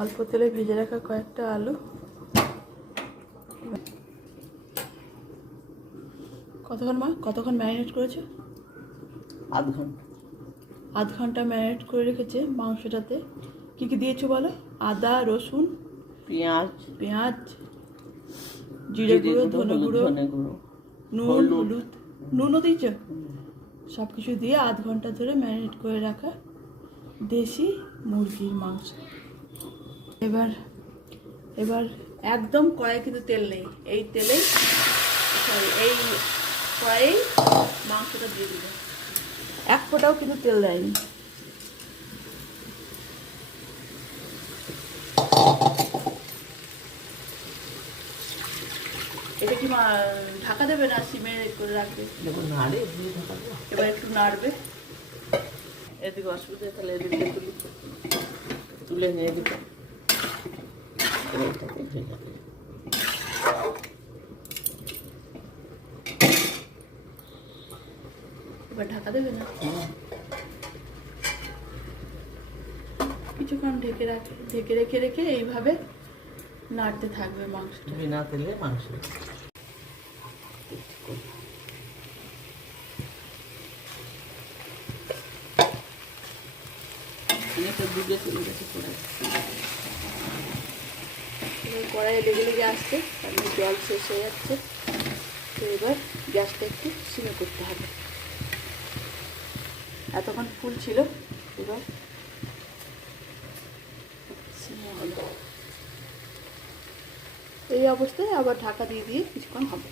অল্প তেলে ভেজে রাখা কয়েকটা আলু। কতক্ষণ ম্যারিনেট করেছে? আধ ঘন্টা ম্যারিনেট করে রেখেছে মাংসটাতে। কি কি দিয়েছো বলো? আদা, রসুন, পেঁয়াজ, জিরে গুঁড়ো, ধনে গুঁড়ো, নুন, হলুদ, নুনও দিয়েছ। সব কিছু দিয়ে আধ ঘন্টা ধরে ম্যারিনেট করে রাখা দেশি মুরগির মাংস। এবার একদম কড়াই কিন্তু তেল নেই, এই তেলেই এই কড়াই মাংসটা দিয়ে দিবে। এক ফোঁটাও কিন্তু তেল দেয়নি। এটা কি ঢাকা দেবে না সিমে করে রাখবে? এবার একটু নাড়বে। এদিকে অসুবিধা, তাহলে এদিকে তুলে নিয়ে দিবে। এবার ঢাকা দেবে না, কিছুক্ষণ ঢেকে রেখে এইভাবে নাড়তে থাকবে মাংসটা। বিনা তেলে মাংস। কড়াইয়ে লেগে আসছে, তারপরে জল শেষ হয়ে যাচ্ছে। তো এবার গ্যাসটা একটু সিমে করতে হবে। এতক্ষণ ফুল ছিল, এবার সিমে হলো। এই অবস্থায় আবার ঢাকা দিয়ে কিছুক্ষণ হবে।